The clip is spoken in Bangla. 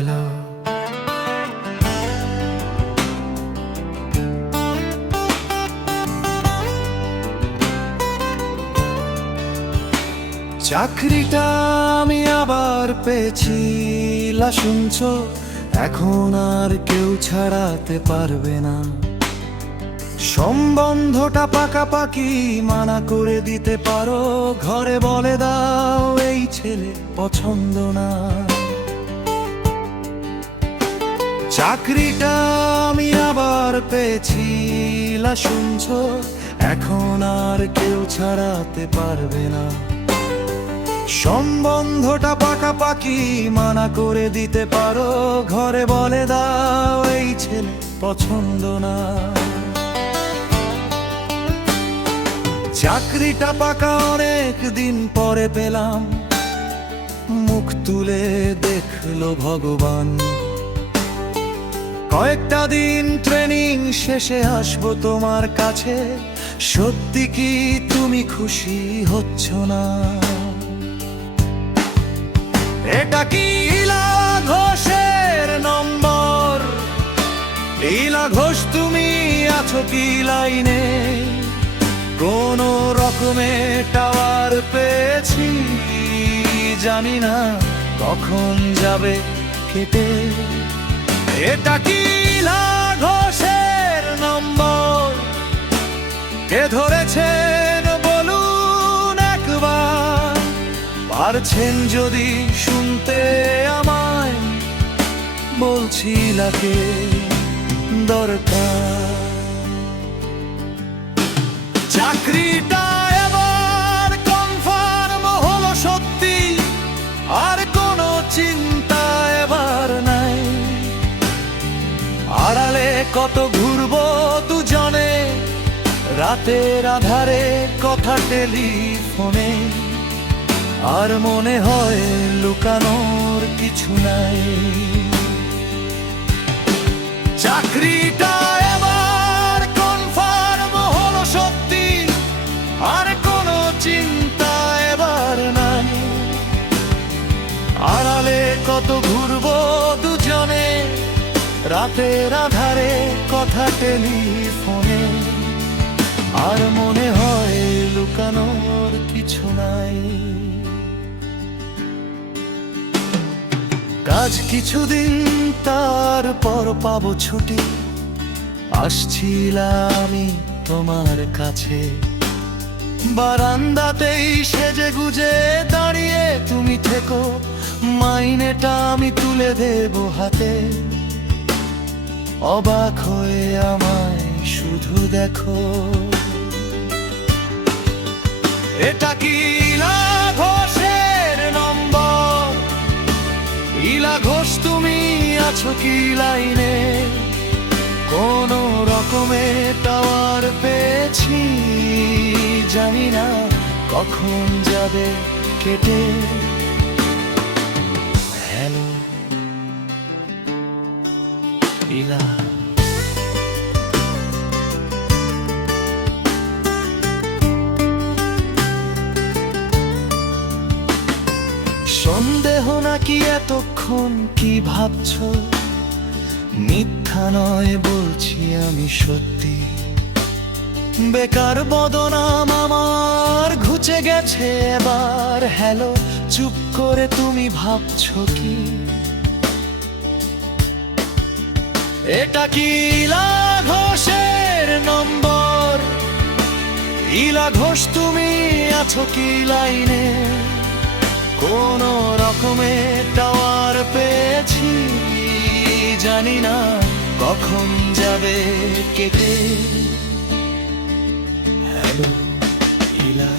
হ্যালো। চাকরিটা আমি আবার পেয়েছি, শুনছো? এখন আর কেউ ছাড়াতে পারবে না। সম্বন্ধটা পাকাপাকি মানা করে দিতে পারো, ঘরে বলে দাও এই ছেলে পছন্দ না। চাকরিটা আমি আবার পেয়েছি, শুনছো? এখন আর কেউ ছাড়াতে পারবে না। সম্বন্ধটা পাকাপাকি মানা করে দিতে পারো, ঘরে বলে দাও এই ছেলে পছন্দ না। চাকরিটা পাকা অনেক দিন পরে পেলাম, মুখ তুলে দেখলো ভগবান। কয়েকটা দিন ট্রেনিং শেষে আসবো তোমার কাছে, সত্যি কি তুমি খুশি হচ্ছ না? এটা কি ইলা ঘোষের নম্বর? ইলা ঘোষ তুমি আছো কি লাইনে? কোন রকমে টাওয়ার পেয়েছি, জানি না কখন যাবে কেটে। এটা কি ইলা ঘোষের নম্বর? কে ধরেছেন বলুন একবার, পারছেন যদি শুনতে আমায়, বলছি লাকে দরকার। চাকরিটা এবার কনফার্ম হলো সত্যি, আর কোনো চিন্তা এবার নাই। আড়ালে কত ঘুরবো দুজনে, রাতের আধারে কথা টেলিফোনে, আর মনে হয় লুকানোর কিছু নাই। চাকরিটা এবার কনফার্ম হলো সত্যি, আর কোনো চিন্তা এবার নাই। আড়ালে কত ঘুরবো দুজনে, রাতের আধারে কথা টেলিফোনে, আর মনে হয় লুকানোর কিছু নাই। কাজ কিছুদিন, তারপর পাবো ছুটি, আসছিলাম আমি তোমার কাছে। বারান্দাতেই সেজে গুজে দাঁড়িয়ে তুমি থেকো, মাইনেটা আমি তুলে দেব হাতে। অবাক হয়ে আমায় শুধু দেখো। এটা কি ইলা ঘোষের নম্বর? ইলা ঘোষ তুমি আছো কি লাইনে? কোন রকমে টাওয়ার পেয়েছি, জানি না কখন যাবে কেটে। হ্যালো ইলা। সন্দেহ নাকি এতক্ষণ কি ভাবছো? মিথ্যা নয় বলছি আমি সত্যি। বেকার বদনাম আমার ঘুচে গেছে এবার। হ্যালো, চুপ করে তুমি ভাবছো কি? এটা কি ইলা ঘোষের নম্বর? ইলা ঘোষ তুমি আছো কি লাইনে? কোন রকমে টাওয়ার পেয়েছি, জানি না কখন যাবে কেটে। হ্যালো ইলা।